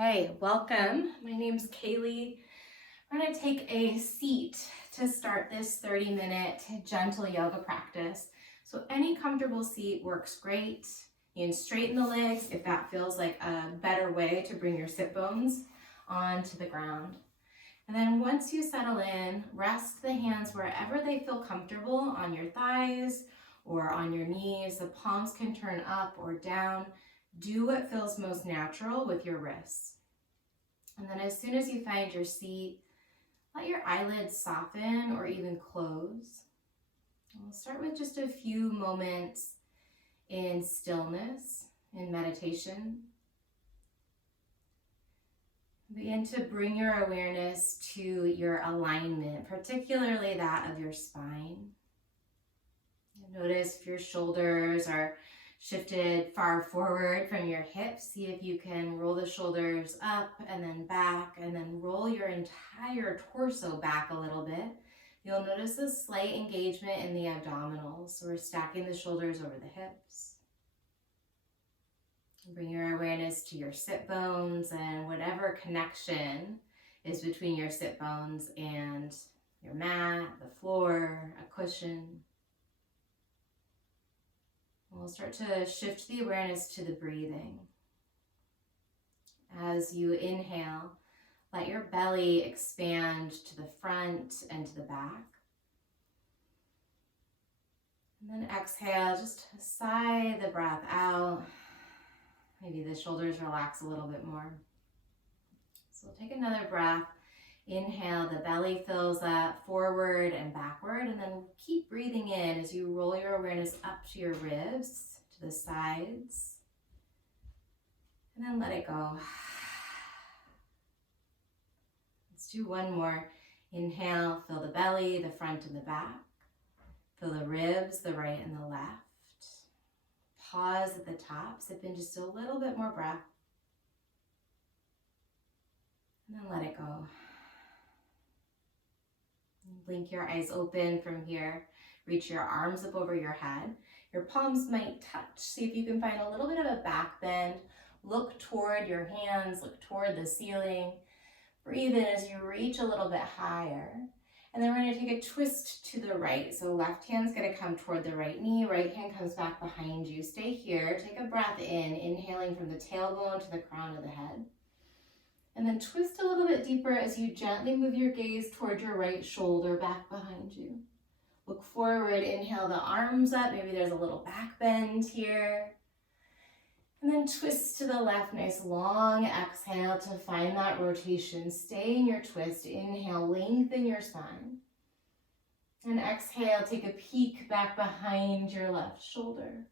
Okay, welcome. My name's Kaylee. We're going to take a seat to start this 30-minute gentle yoga practice. So any comfortable seat works great. You can straighten the legs if that feels like a better way to bring your sit bones onto the ground. And then once you settle in, rest the hands wherever they feel comfortable, on your thighs or on your knees. The palms can turn up or down. Do what feels most natural with your wrists. And then as soon as you find your seat, let your eyelids soften or even close. We'll start with just a few moments in stillness, in meditation. Begin to bring your awareness to your alignment, particularly that of your spine. Notice if your shoulders are shifted far forward from your hips. See if you can roll the shoulders up and then back, and then roll your entire torso back a little bit. You'll notice a slight engagement in the abdominals. So we're stacking the shoulders over the hips. Bring your awareness to your sit bones and whatever connection is between your sit bones and your mat, the floor, a cushion. We'll start to shift the awareness to the breathing. As you inhale, let your belly expand to the front and to the back. And then exhale, just sigh the breath out. Maybe the shoulders relax a little bit more. So we'll take another breath. Inhale, the belly fills up forward and backward, and then keep breathing in as you roll your awareness up to your ribs, to the sides, and then let it go. Let's do one more. Inhale, fill the belly, the front and the back. Fill the ribs, the right and the left. Pause at the top, sip in just a little bit more breath, and then let it go. Blink your eyes open from here. Reach your arms up over your head. Your palms might touch. See if you can find a little bit of a back bend. Look toward your hands, look toward the ceiling. Breathe in as you reach a little bit higher. And then we're going to take a twist to the right. So left hand's going to come toward the right knee. Right hand comes back behind you. Stay here. Take a breath in, inhaling from the tailbone to the crown of the head. And then twist a little bit deeper as you gently move your gaze toward your right shoulder back behind you. Look forward, inhale the arms up. Maybe there's a little back bend here. And then twist to the left, nice long exhale to find that rotation. Stay in your twist. Inhale, lengthen your spine. And exhale, take a peek back behind your left shoulder.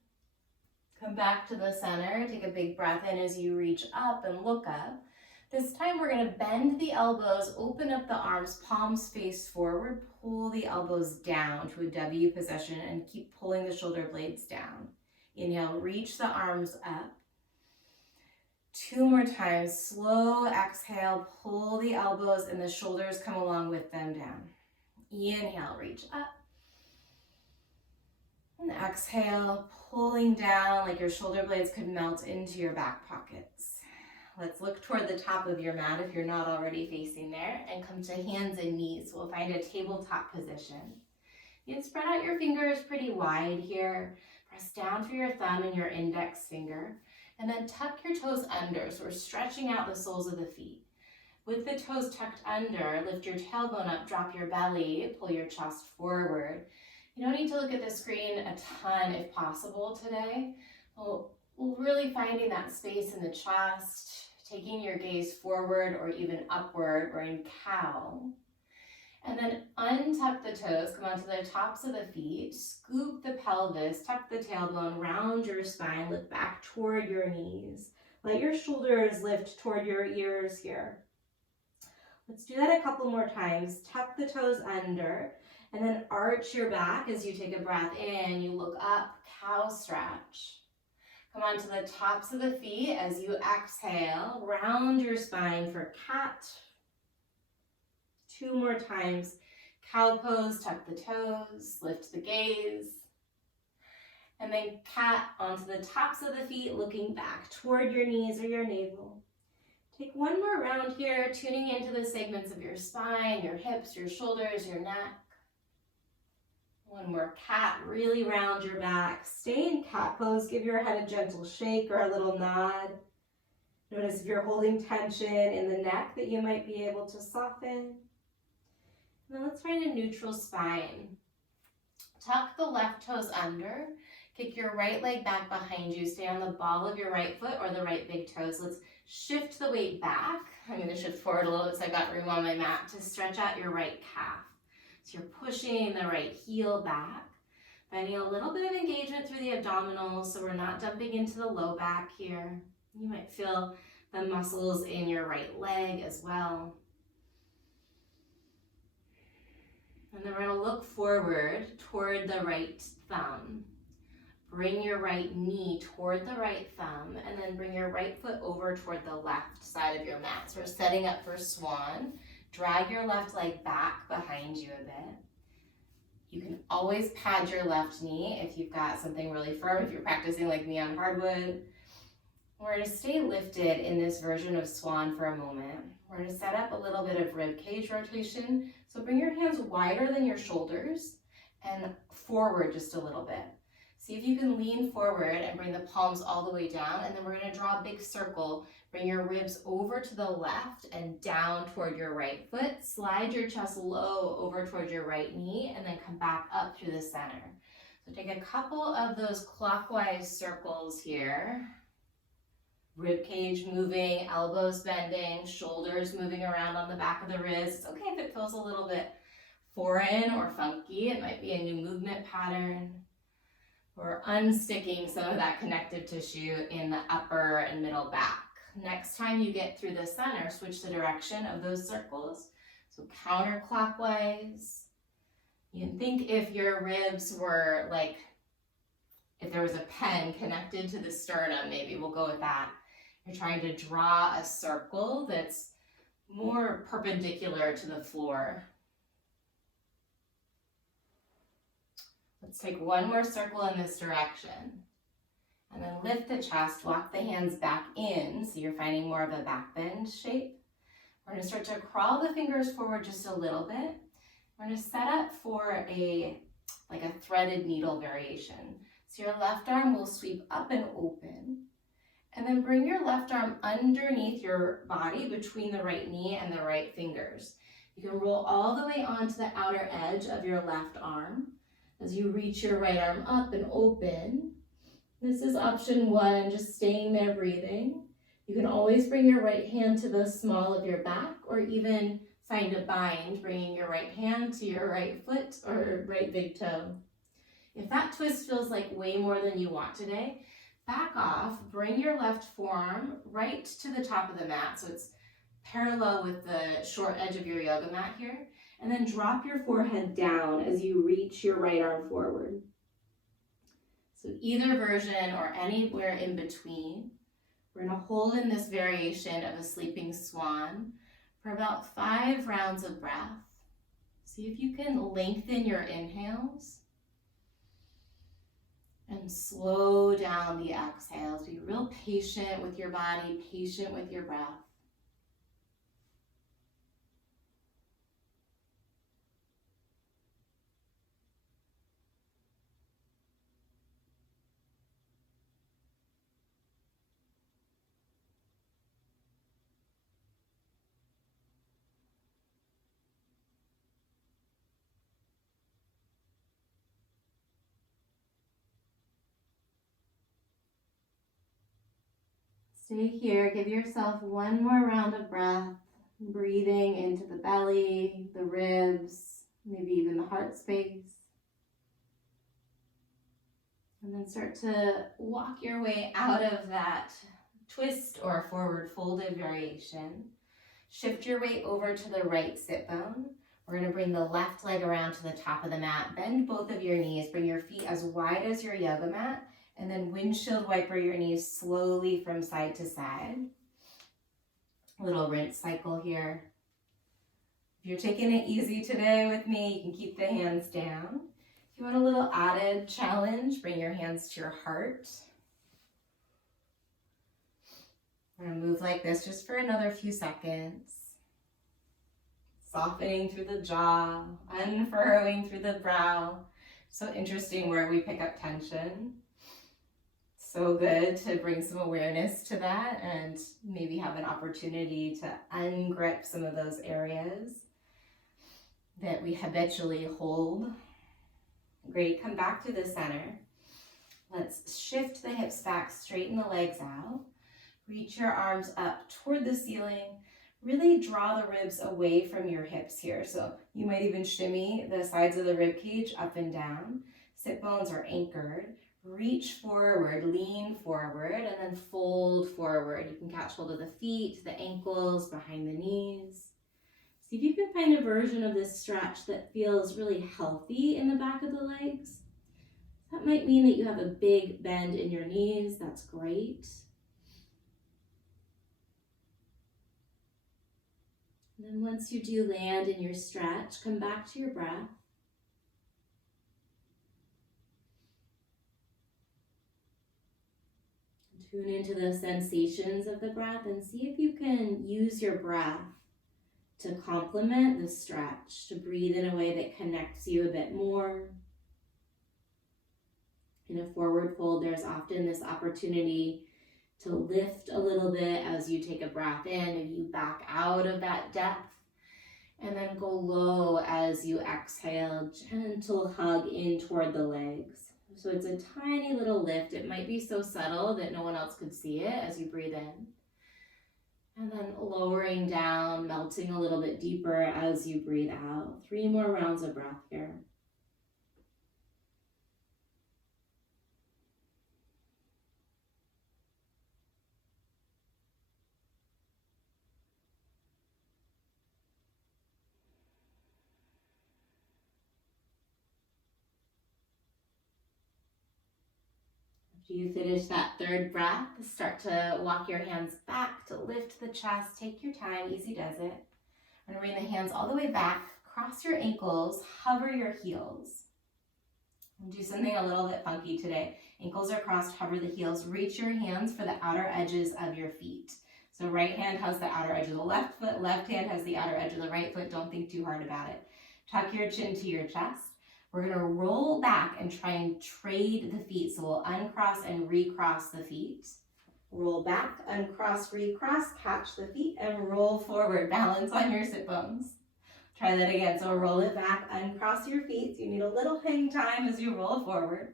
Come back to the center. Take a big breath in as you reach up and look up. This time we're going to bend the elbows, open up the arms, palms face forward, pull the elbows down to a W position and keep pulling the shoulder blades down. Inhale, reach the arms up. 2 more times, slow exhale, pull the elbows and the shoulders come along with them down. Inhale, reach up. And exhale, pulling down like your shoulder blades could melt into your back pockets. Let's look toward the top of your mat if you're not already facing there, and come to hands and knees. We'll find a tabletop position. You can spread out your fingers pretty wide here. Press down through your thumb and your index finger, and then tuck your toes under. So we're stretching out the soles of the feet. With the toes tucked under, lift your tailbone up, drop your belly, pull your chest forward. You don't need to look at the screen a ton if possible today. We're really finding that space in the chest, taking your gaze forward or even upward. We're in cow. And then untuck the toes, come onto the tops of the feet, scoop the pelvis, tuck the tailbone, round your spine, look back toward your knees. Let your shoulders lift toward your ears here. Let's do that a couple more times. Tuck the toes under, and then arch your back as you take a breath in. You look up, cow stretch. Come onto the tops of the feet as you exhale. Round your spine for cat. 2 more times. Cow pose, tuck the toes, lift the gaze. And then cat onto the tops of the feet, looking back toward your knees or your navel. Take one more round here, tuning into the segments of your spine, your hips, your shoulders, your neck. One more cat, really round your back. Stay in cat pose, give your head a gentle shake or a little nod. Notice if you're holding tension in the neck that you might be able to soften. Now let's find a neutral spine. Tuck the left toes under. Kick your right leg back behind you. Stay on the ball of your right foot or the right big toes. Let's shift the weight back. I'm going to shift forward a little bit so I've got room on my mat to stretch out your right calf. So you're pushing the right heel back. Finding a little bit of engagement through the abdominals so we're not dumping into the low back here. You might feel the muscles in your right leg as well. And then we're going to look forward toward the right thumb. Bring your right knee toward the right thumb and then bring your right foot over toward the left side of your mat. So we're setting up for swan. Drag your left leg back behind you a bit. You can always pad your left knee if you've got something really firm, if you're practicing like me on hardwood. We're going to stay lifted in this version of swan for a moment. We're going to set up a little bit of rib cage rotation. So bring your hands wider than your shoulders and forward just a little bit. See if you can lean forward and bring the palms all the way down, and then we're going to draw a big circle. Bring your ribs over to the left and down toward your right foot. Slide your chest low over toward your right knee and then come back up through the center. So take a couple of those clockwise circles here. Rib cage moving, elbows bending, shoulders moving around on the back of the wrist. It's okay if it feels a little bit foreign or funky. It might be a new movement pattern. We're unsticking some of that connective tissue in the upper and middle back. Next time you get through the center, switch the direction of those circles. So counterclockwise. You can think if your ribs were like, if there was a pen connected to the sternum, maybe we'll go with that. You're trying to draw a circle that's more perpendicular to the floor. Let's take one more circle in this direction. And then lift the chest, walk the hands back in, so you're finding more of a back bend shape. We're going to start to crawl the fingers forward just a little bit. We're going to set up for like a threaded needle variation. So your left arm will sweep up and open. And then bring your left arm underneath your body between the right knee and the right fingers. You can roll all the way onto the outer edge of your left arm as you reach your right arm up and open. This is option one, just staying there breathing. You can always bring your right hand to the small of your back or even find a bind, bringing your right hand to your right foot or right big toe. If that twist feels like way more than you want today, back off, bring your left forearm right to the top of the mat so it's parallel with the short edge of your yoga mat here, and then drop your forehead down as you reach your right arm forward. So either version or anywhere in between. We're going to hold in this variation of a sleeping swan for about 5 rounds of breath. See if you can lengthen your inhales and slow down the exhales. Be real patient with your body, patient with your breath. Stay here, give yourself one more round of breath, breathing into the belly, the ribs, maybe even the heart space. And then start to walk your way out of that twist or forward folded variation. Shift your weight over to the right sit bone. We're going to bring the left leg around to the top of the mat. Bend both of your knees. Bring your feet as wide as your yoga mat. And then windshield wiper your knees slowly from side to side. A little rinse cycle here. If you're taking it easy today with me, you can keep the hands down. If you want a little added challenge, bring your hands to your heart. We're going to move like this just for another few seconds. Softening through the jaw, unfurrowing through the brow. So interesting where we pick up tension. So good to bring some awareness to that and maybe have an opportunity to ungrip some of those areas that we habitually hold. Great, come back to the center. Let's shift the hips back, straighten the legs out. Reach your arms up toward the ceiling. Really draw the ribs away from your hips here. So you might even shimmy the sides of the rib cage up and down. Sit bones are anchored. Reach forward, lean forward, and then fold forward. You can catch hold of the feet, the ankles, behind the knees. See if you can find a version of this stretch that feels really healthy in the back of the legs. That might mean that you have a big bend in your knees. That's great. And then once you do land in your stretch, come back to your breath. Tune into the sensations of the breath and see if you can use your breath to complement the stretch, to breathe in a way that connects you a bit more. In a forward fold, there's often this opportunity to lift a little bit as you take a breath in and you back out of that depth, and then go low as you exhale, gentle hug in toward the legs. So it's a tiny little lift. It might be so subtle that no one else could see it as you breathe in. And then lowering down, melting a little bit deeper as you breathe out. 3 more rounds of breath here. After you finish that 3rd breath, start to walk your hands back to lift the chest. Take your time, easy does it. I'm going to bring the hands all the way back, cross your ankles, hover your heels. And do something a little bit funky today. Ankles are crossed, hover the heels. Reach your hands for the outer edges of your feet. So right hand has the outer edge of the left foot, left hand has the outer edge of the right foot. Don't think too hard about it. Tuck your chin to your chest. We're going to roll back and try and trade the feet. So we'll uncross and recross the feet. Roll back, uncross, recross, catch the feet, and roll forward. Balance on your sit bones. Try that again. So roll it back, uncross your feet. So you need a little hang time as you roll forward.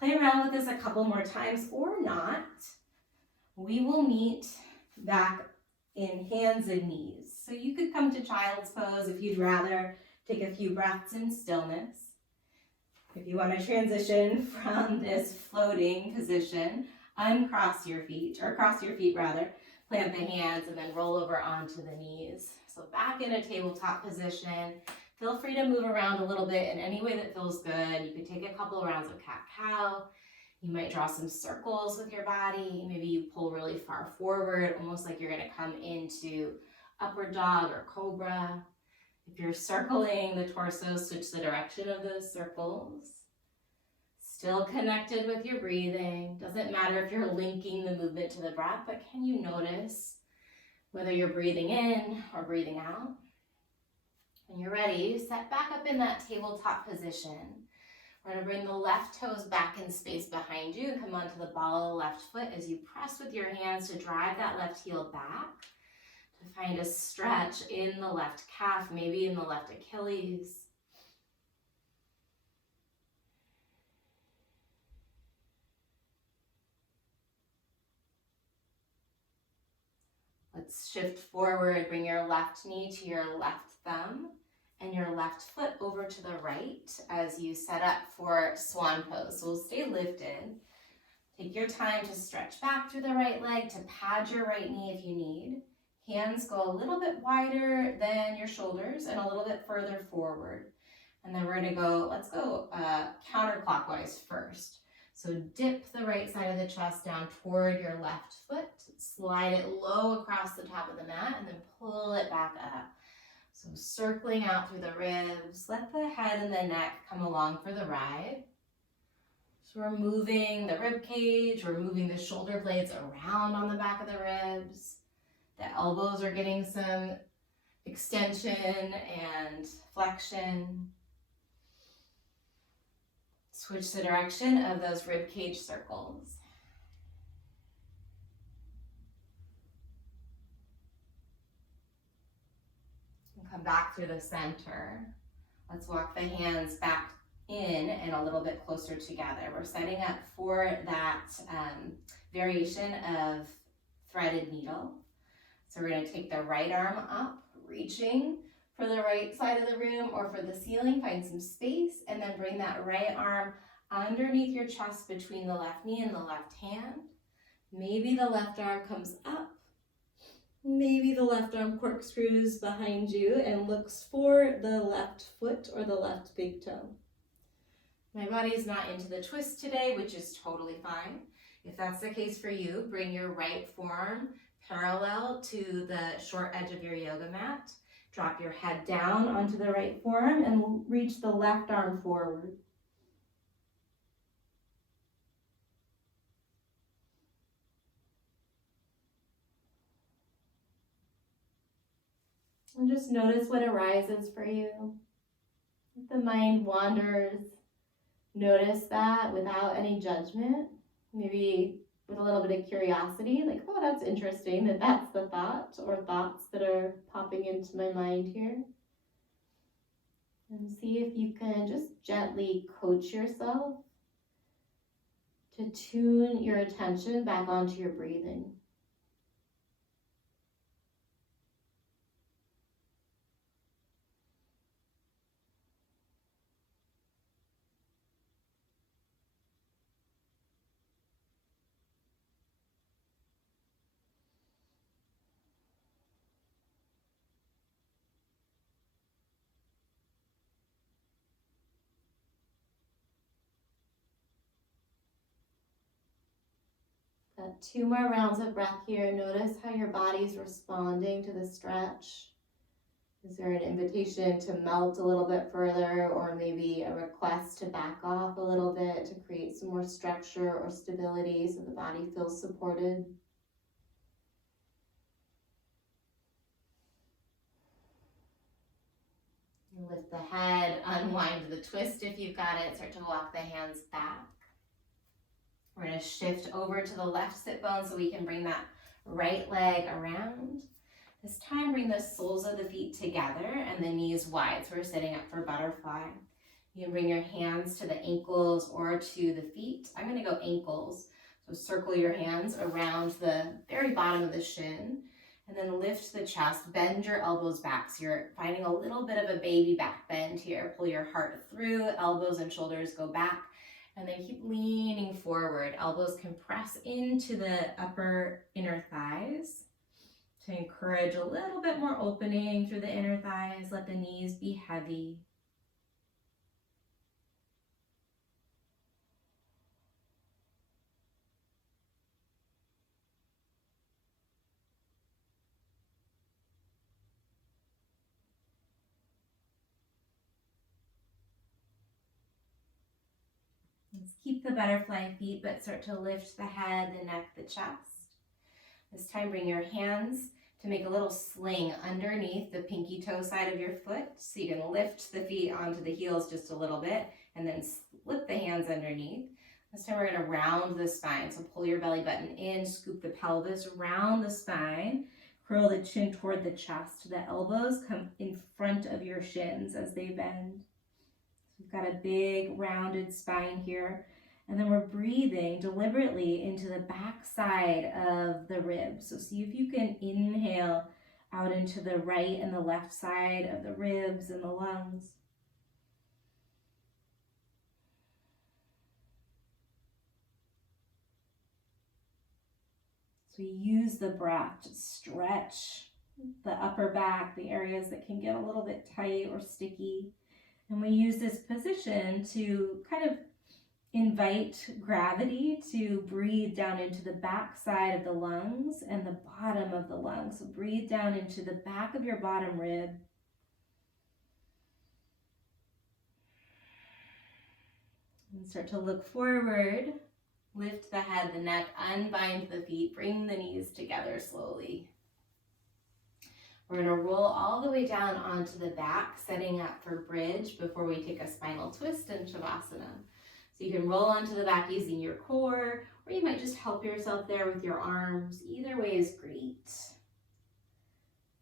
Play around with this a couple more times or not. We will meet back in hands and knees. So you could come to child's pose if you'd rather. Take a few breaths in stillness. If you want to transition from this floating position, uncross your feet, or cross your feet rather, plant the hands and then roll over onto the knees. So back in a tabletop position. Feel free to move around a little bit in any way that feels good. You could take a couple rounds of cat-cow. You might draw some circles with your body. Maybe you pull really far forward, almost like you're going to come into upward dog or cobra. If you're circling the torso, switch the direction of those circles. Still connected with your breathing. Doesn't matter if you're linking the movement to the breath, but can you notice whether you're breathing in or breathing out? When you're ready, set back up in that tabletop position. We're going to bring the left toes back in space behind you and come onto the ball of the left foot as you press with your hands to drive that left heel back. To find a stretch in the left calf, maybe in the left Achilles. Let's shift forward, bring your left knee to your left thumb and your left foot over to the right as you set up for swan pose. So we'll stay lifted. Take your time to stretch back through the right leg, to pad your right knee if you need. Hands go a little bit wider than your shoulders and a little bit further forward. And then we're going to go, let's go counterclockwise first. So dip the right side of the chest down toward your left foot. Slide it low across the top of the mat and then pull it back up. So circling out through the ribs. Let the head and the neck come along for the ride. Just So we're moving the rib cage, we're moving the shoulder blades around on the back of the ribs. The elbows are getting some extension and flexion. Switch the direction of those rib cage circles. And come back through the center. Let's walk the hands back in and a little bit closer together. We're setting up for that variation of threaded needle. So we're going to take the right arm up, reaching for the right side of the room or for the ceiling. Find some space and then bring that right arm underneath your chest between the left knee and the left hand. Maybe the left arm comes up. Maybe the left arm corkscrews behind you and looks for the left foot or the left big toe. My body is not into the twist today, which is totally fine. If that's the case for you, bring your right forearm parallel to the short edge of your yoga mat. Drop your head down onto the right forearm and reach the left arm forward. And just notice what arises for you. If the mind wanders, notice that without any judgment. Maybe with a little bit of curiosity, like, oh, that's interesting that that's the thought or thoughts that are popping into my mind here. And see if you can just gently coach yourself to tune your attention back onto your breathing. Got 2 more rounds of breath here. Notice how your body's responding to the stretch. Is there an invitation to melt a little bit further, or maybe a request to back off a little bit to create some more structure or stability so the body feels supported? Lift the head, unwind the twist if you've got it. Start to walk the hands back. We're going to shift over to the left sit bone so we can bring that right leg around. This time, bring the soles of the feet together and the knees wide. So we're sitting up for butterfly. You can bring your hands to the ankles or to the feet. I'm going to go ankles. So circle your hands around the very bottom of the shin and then lift the chest. Bend your elbows back. So you're finding a little bit of a baby back bend here. Pull your heart through, elbows and shoulders go back. And then keep leaning forward. Elbows can press into the upper inner thighs to encourage a little bit more opening through the inner thighs. Let the knees be heavy. Let's keep the butterfly feet, but start to lift the head, the neck, the chest. This time, bring your hands to make a little sling underneath the pinky toe side of your foot. So you can lift the feet onto the heels just a little bit and then slip the hands underneath. This time, we're going to round the spine. So pull your belly button in, scoop the pelvis around the spine, curl the chin toward the chest. The elbows come in front of your shins as they bend. We've got a big rounded spine here, and then we're breathing deliberately into the back side of the ribs. So see if you can inhale out into the right and the left side of the ribs and the lungs. So we use the breath to stretch the upper back, the areas that can get a little bit tight or sticky. And we use this position to kind of invite gravity to breathe down into the back side of the lungs and the bottom of the lungs. So breathe down into the back of your bottom rib. And start to look forward. Lift the head, the neck, unbind the feet, bring the knees together slowly. We're going to roll all the way down onto the back, setting up for bridge before we take a spinal twist in Savasana. So you can roll onto the back using your core, or you might just help yourself there with your arms. Either way is great.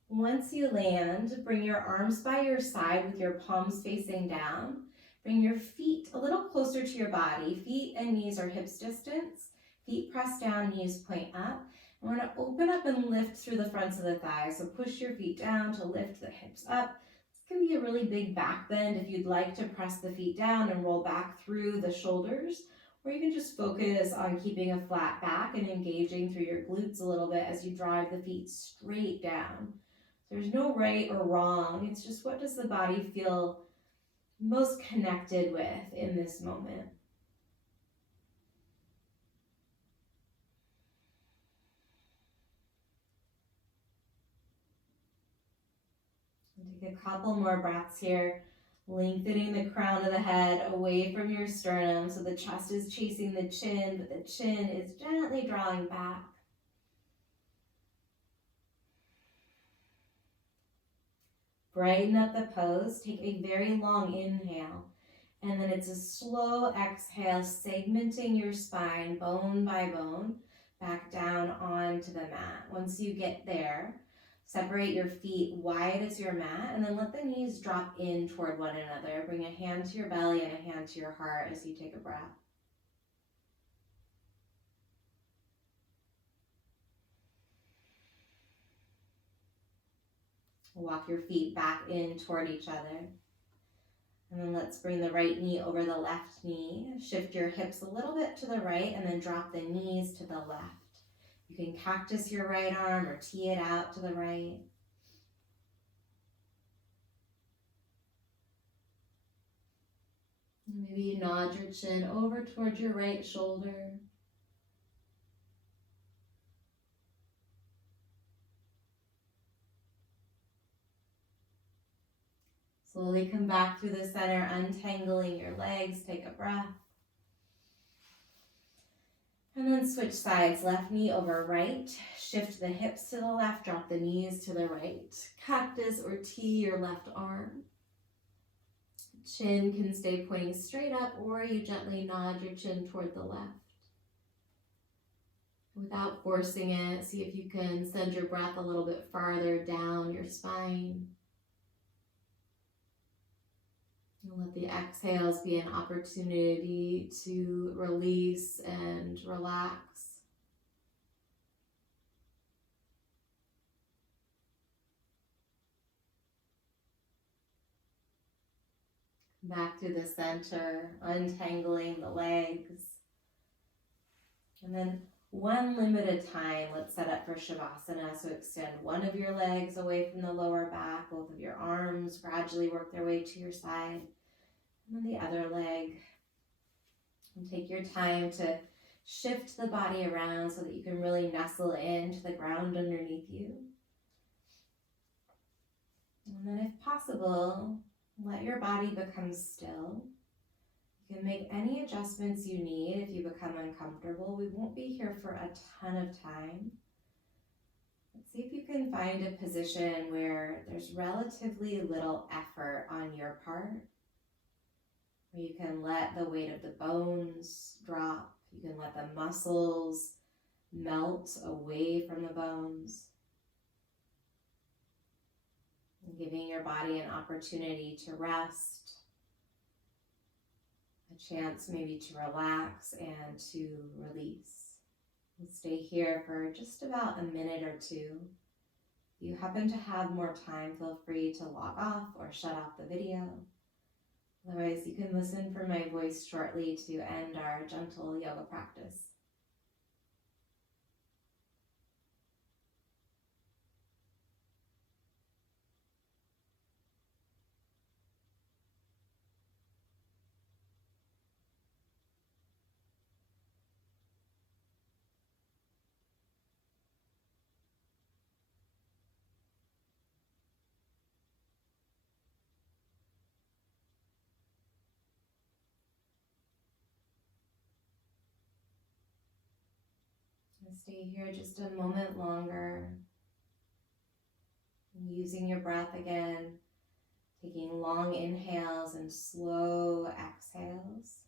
Once you land, bring your arms by your side with your palms facing down. Bring your feet a little closer to your body. Feet and knees are hips distance. Feet press down, knees point up. And we're going to open up and lift through the fronts of the thighs. So push your feet down to lift the hips up. This can be a really big back bend if you'd like to press the feet down and roll back through the shoulders. Or you can just focus on keeping a flat back and engaging through your glutes a little bit as you drive the feet straight down. There's no right or wrong. It's just, what does the body feel most connected with in this moment? And take a couple more breaths here, lengthening the crown of the head away from your sternum so the chest is chasing the chin, but the chin is gently drawing back. Brighten up the pose. Take a very long inhale. And then it's a slow exhale, segmenting your spine bone by bone, back down onto the mat. Once you get there, separate your feet wide as your mat, and then let the knees drop in toward one another. Bring a hand to your belly and a hand to your heart as you take a breath. Walk your feet back in toward each other. And then let's bring the right knee over the left knee. Shift your hips a little bit to the right and then drop the knees to the left. You can cactus your right arm or tee it out to the right. Maybe you nod your chin over towards your right shoulder. Slowly come back through the center, untangling your legs. Take a breath. And then switch sides, left knee over right. Shift the hips to the left, drop the knees to the right. Cactus or tee your left arm. Chin can stay pointing straight up, or you gently nod your chin toward the left. Without forcing it, see if you can send your breath a little bit farther down your spine. And let the exhales be an opportunity to release and relax. Back to the center, untangling the legs. And then one limb at a time, let's set up for Savasana. So extend one of your legs away from the lower back, both of your arms gradually work their way to your side. And then the other leg. And take your time to shift the body around so that you can really nestle into the ground underneath you. And then if possible, let your body become still. You can make any adjustments you need if you become uncomfortable. We won't be here for a ton of time. Let's see if you can find a position where there's relatively little effort on your part, where you can let the weight of the bones drop. You can let the muscles melt away from the bones. And giving your body an opportunity to rest, a chance maybe to relax and to release. We'll stay here for just about a minute or two. If you happen to have more time, feel free to log off or shut off the video. Otherwise, you can listen for my voice shortly to end our gentle yoga practice. Stay here just a moment longer. Using your breath again, taking long inhales and slow exhales.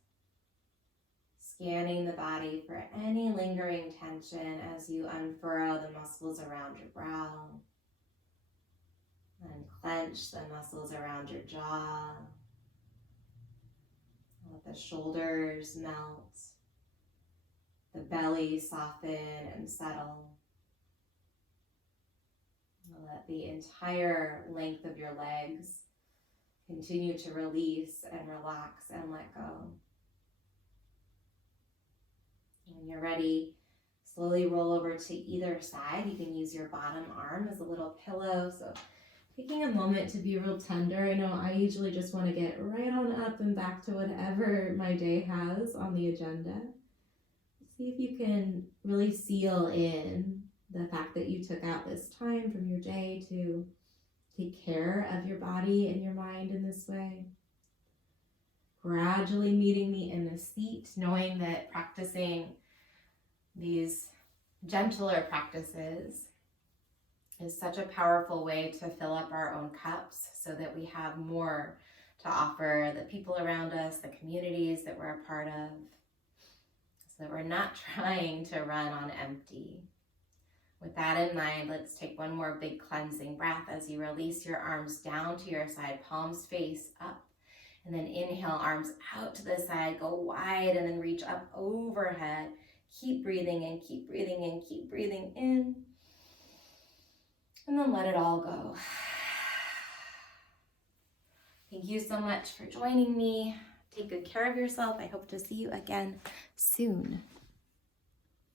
Scanning the body for any lingering tension as you unfurrow the muscles around your brow. And clench the muscles around your jaw. Let the shoulders melt. The belly soften and settle. Let the entire length of your legs continue to release and relax and let go. When you're ready, slowly roll over to either side. You can use your bottom arm as a little pillow. So taking a moment to be real tender. I know I usually just want to get right on up and back to whatever my day has on the agenda. See if you can really seal in the fact that you took out this time from your day to take care of your body and your mind in this way. Gradually meeting me in the seat, knowing that practicing these gentler practices is such a powerful way to fill up our own cups so that we have more to offer the people around us, the communities that we're a part of, so that we're not trying to run on empty. With that in mind, let's take one more big cleansing breath as you release your arms down to your side, palms face up. And then inhale, arms out to the side, go wide, and then reach up overhead. Keep breathing in, keep breathing in, keep breathing in. And then let it all go. Thank you so much for joining me. Take good care of yourself. I hope to see you again soon.